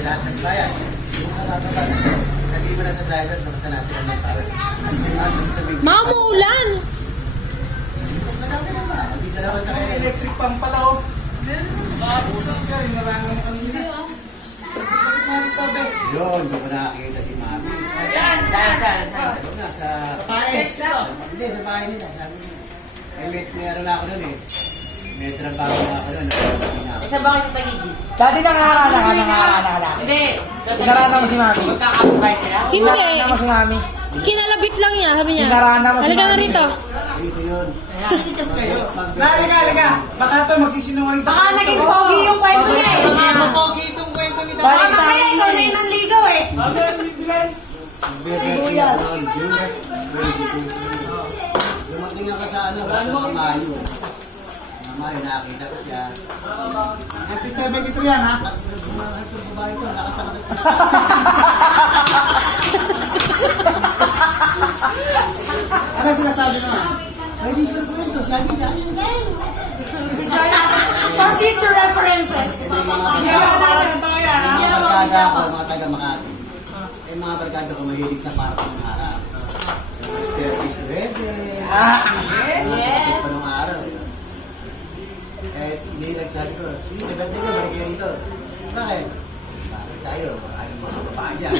lahat ng bayan. Hindi mo na sa driver, dapat sa natin ang tawag. Mamulan! Dito naman sa kanya. Electric pump pala oh. Pusok ka, inarangan mo kanina. Yun, hindi ko nakakita si Mami. Saan? Doon na, sa Pae. Hindi, sa bahay nila. Sabi niya. Meron na ako nun eh. May trabaho na ako nun. Saan ba kayo sa Tagigi? Dati nangaharana ka. Hindi. Pinarana mo si Mami. Magkakapagpay sila? Hindi. Pinarana mo si Mami. Kinalabit lang niya, sabi niya. Pinarana mo si Halika na Mami. rito. Dito yun. Halika. Baka ito magsisinungaling sa Baka naging pogi yung kwento niya eh. Mga mapogi itong kwento nila. Baka kaya ikaw na yung nanligaw eh. Sibuyas. Dumating ako sa ano, sa Mayo. Mayo, nakakita ko siya. 1973 yan ha. Yung babae ko, nakasakit. Ano sinasabi naman? Ay, dito ko kwento. Sabi na, For future references. Hindi mga barkada ako, mga taga Makati. Eh, mga barkada ko mahilig sa parang ng harap. Staircase to heaven. Nakakit pa nung araw. Eh, hindi nagsabi ko, sige, naganda ka, balik kayo rito. Bakit? Bakit tayo? Maraming mga babae yan.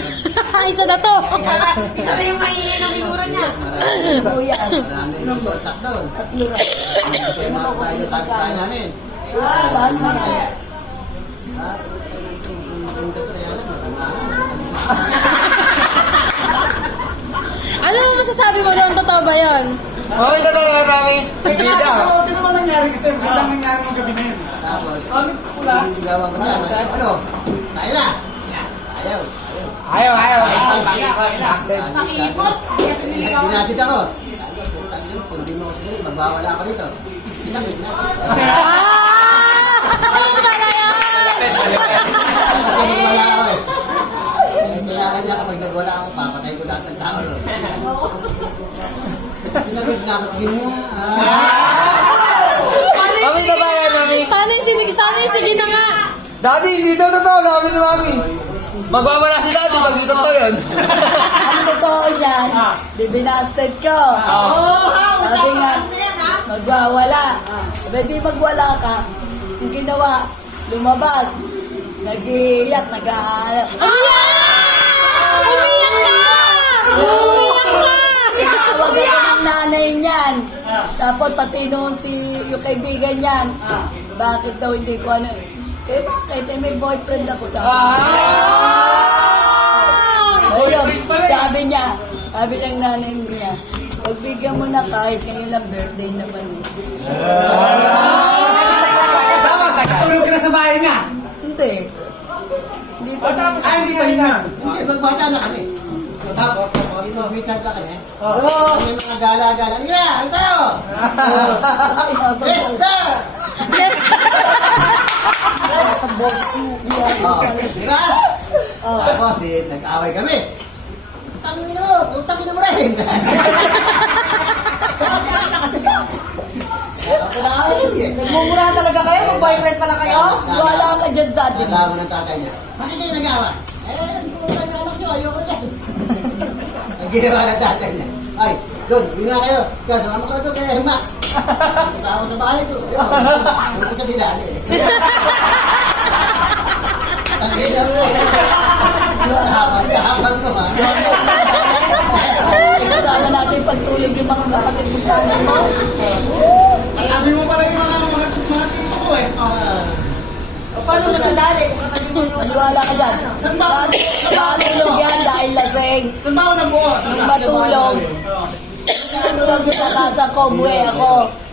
Isa na to. Ito na yung maingay ng figura niya. Marami yung kontak doon. Kasi mga babae yung tabi-tabi namin. Bakit mo na? Maganda ko na yan. Ano mo masasabi mo doon? Totoo ba yun? Oo, ito tayo, Rami. Ano naman nangyari kasi magandang nangyari ng gabi na yun. Tapos, Pula. niligawan ko siya. Ano? Tayo na! Ayaw. Ayaw. Pakiipot. Kaya piniligaw. Dinatid ako. Kung di mo ako sinunod, magbawala ako dito. Pinagod na. Ano pala yun? Kasi wala ako eh. Kailangan niya kapag nagwala ako, papatay ko lahat ng tao. Pinagod na ako siya. Mami, ito ba yan, Mami? Paano yung sige na nga? Daddy, hindi daw totoo. Sabi ni Mami. Magwawala si Daddy pag dito to yun. Ano totoo yan? Di binasted ko. Sabi nga, magwawala. Sabi di magwala ka. Yung ginawa, lumabas. Nag-iiyak, nag-aalap. Umiyak ka! Umiyak ka! Tinawag ako ng nanay niyan. Tapos pati noon yung kaibigan niyan. Bakit daw hindi ko ano? Eh bakit? Eh may boyfriend ako daw. Ayun, sabi ng nanay niya, pagbigyan mo na kahit ngayon lang birthday naman eh. Tapos, tulog ka na sa bahay niya. Hindi. Hindi pa. Hindi pa yun. Hindi, magbata na kami. Tapos, Hindi mo, may chat na kami. May mga gala-gala. Hindi na, ang tayo! Yes, sir! Sa boses mo. Di ba? Ako, nag-away kami. Tangin mo, utangin mo rin. Kaya kasi ka. Ako na ako hindi eh. Nagmumura talaga kayo? Mag-boyfriend pala kayo? Wala ka dyan dati. Alam mo ng tatay niya. Bakit kayo nag-away? Bukan ng anak niyo, ayoko na. Ang ginawa ng tatay niya. Ay, doon, yun nga kayo. Kasama ko na doon kay Max. Kasama sa bahay ko. Doon ko sa binali eh. Ang ginawa mo eh. Habang ko ha. Kasama natin pagtulog yung mga kapatid mo pa mo. sabi mo pala yung mga tito ko eh. Paano natandali? Maniwala ka dyan. Saan ba? Matulog yan dahil lasing. Saan ba ako nabuo? Yung matulog. Matulog yung nakasa ko, buhay ako.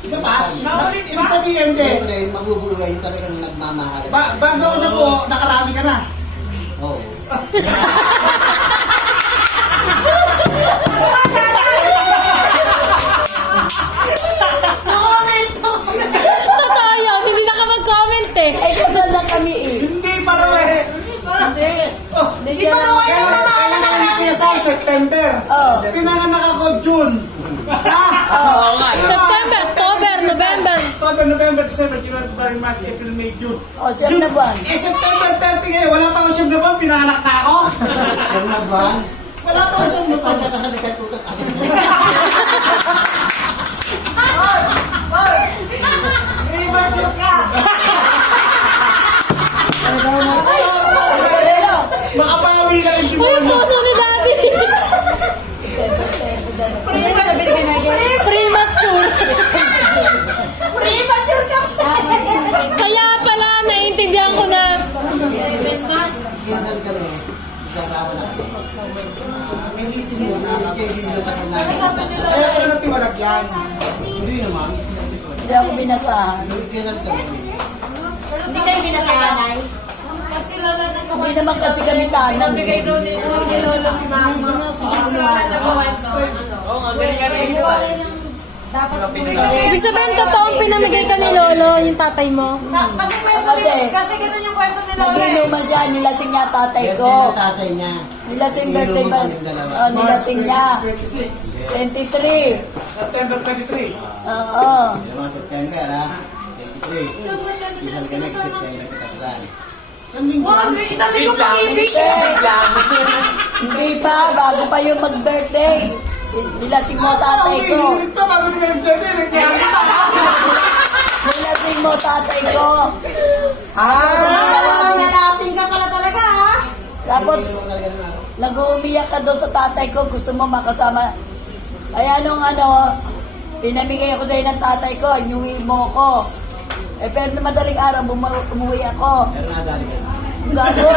Diba ba? Ibig sabihin din, Siyempre, mabubuhay yung talagang nagmamahal. bago ako nabuo, nakarami ka na. Oo. Totoo yun, hindi na ka mag-comment eh. Ay, kasal na kami eh. Hindi pa raw eh. Hindi. Oh, Hindi ka na. kailangan ni Tia Sal, September. Oh. Pinanganak ako June. Ha? Oo nga. September, October, November. October, November, December, January, February, March, April, May, June. O, siyam na buwan. Eh, September 30 ngayon, wala pa ako siyam na buwan, pinanganak na ako. Siyam na buwan. Wala pa ako siyam na buwan. Pagka kasi nagkatutak ako. Premature ka! Makabawi na yung Uy, demonyo. puso ni Daddy. Hindi ba sabi ni Megan? Premature. Premature ka. Kaya pala, naiintindihan ko na. Kinasal kami. Kasama na kami. May meeting mo na schedule na kasi namin. Kaya ka na natiwalag yan. Hindi naman. Hindi ako binasahan. Kinasal kami. Hindi kayo binasahanay. Hindi naman kasi kami tanang. Bigay daw din mo ni Lolo si Mama. Sila nagawa ito. Ibig sabihin, totoong pinamigay ka ni Lolo, yung tatay mo. Kasi kwento kasi ganun yung kwento ni Lolo. Naginuman siya, nilasing niya tatay Birthday ko. ng tatay niya. Nilasing birthday ba? Inuman kaming dalawa. Oh, nilasing niya. 26, 23. September 23. Oo. Mga September ha. 23. Kinasal kami kasi kami nagkatapusan. Isang linggo pag-ibig. Hindi pa, bago pa yung mag-birthday. Nilasing mo tatay ko. Umihirit pa bago nila yung birthday. Nangyari pa. Nilasing mo tatay ko. Nalasing ka pala talaga, ha? Tapos, Hindi ko talaga na. nag-uumiyak ka doon sa tatay ko. Gusto mo makasama. Kaya nung pinamigay ako sa'yo ng tatay ko, inyuwi mo ko. Eh, pero na madaling araw, umuwi ako. Pero nadali ka. Ang gago.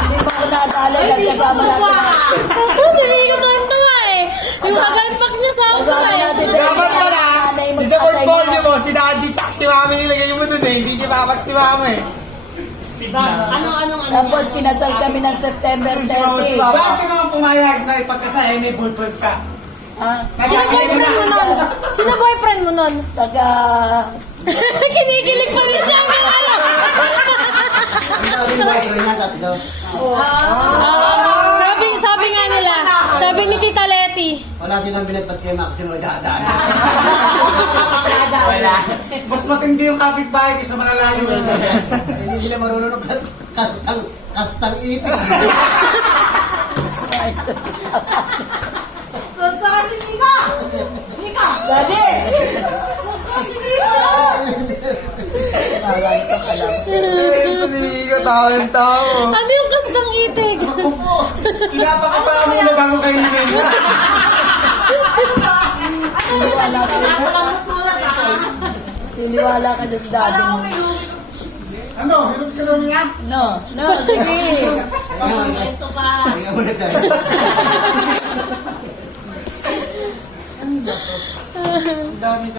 Hindi mo ako nadala. Nagkasama natin. Sabi ko tuwan-tuwa eh. Yung hagalpak niya sa ako Kasama eh. natin. Dapat pa na, Nanay mo, sa tatay portfolio mo. mo, si daddy tsaka si mami nilagay mo dun eh. Hindi si papat si mama eh. Tapos pinasal kami ng September 30. Bakit ka naman pumayag na ipagkasahin may boyfriend ka? Ha? Sino boyfriend mo nun? Sino boyfriend mo nun? Taga... Kinikilig pa rin siya. Hindi ko alam. Ang sabi ni boyfriend niya, tatlo. Sabi nga nila, sabi ni Tita Leti. Wala silang binagpat kay Max, sino dadaan. Mas matindi yung kapitbahay kaysa malalayo. Hindi sila marunong ng kastang ipin. Saka si Mika. Mika. Daddy! Si Mika. Ito ni Mika, tao. Ano yung kastang itig? Pinapakapala mo na bago kayo nila. Tiniwala ka dyan, daddy mo. Ano? Hirap ka naman yan? No, sige. Kaya mo na tayo. Ang dami